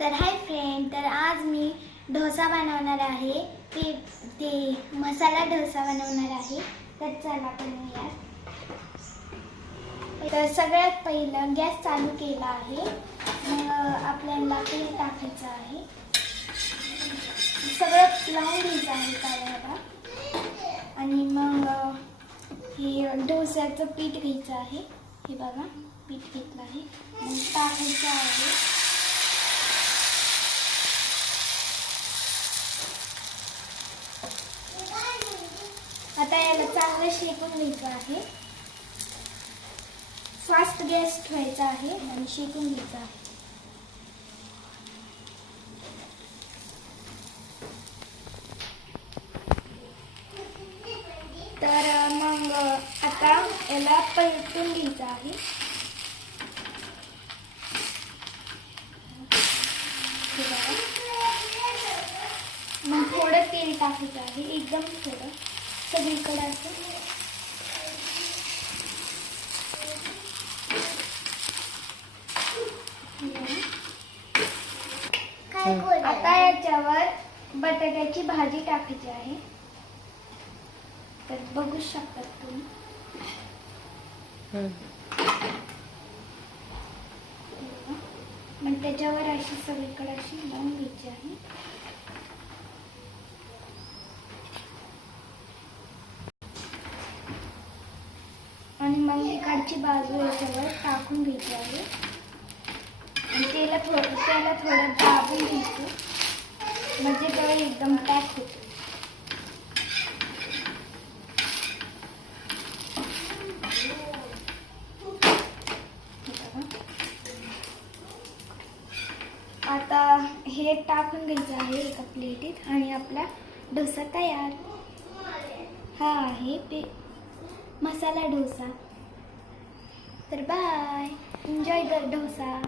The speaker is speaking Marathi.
तर हाय फ्रेंड, तर आज मी डोसा बनवणार आहे. ते मसाला डोसा बनवणार आहे. तर चला बनवूया. तर सगळ्यात पहिलं गॅस चालू केला आहे. मग आपल्याला तेल टाकायचं आहे. सगळं लावून घ्यायचं आहे तव्याला. आणि मग हे डोस्याचं पीठ घ्यायचं आहे. हे बघा, पीठ घेतलं आहे. मग टाकायचं आहे. आता याला चांगलं शेकून घ्यायचं आहे. फास्ट गॅस ठेवायचा आहे आणि शेकून घ्यायचं आहे. तर मग आता याला पलटून घ्यायचं आहे. मग थोडं तेल टाकायचं आहे, एकदम थोडं, सगळीकडे असं. आता याच्यावर बटाट्याची भाजी टाकायची आहे. तर बघू शकतात तुम्ही. मग त्याच्यावर अशी सगळीकडे अशी लावून घ्यायची आहे. आणि मग इकडची बाजू याच्यावर टाकून घ्यायची आहे. आणि त्याला थोडं दाबून घ्यायचं, म्हणजे तो एकदम पॅक होतो. आता हे टाकून घ्यायचं आहे एका प्लेटीत आणि आपला डोसा तयार. हा आहे मसाला डोसा. तर बाय, एन्जॉय कर डोसा.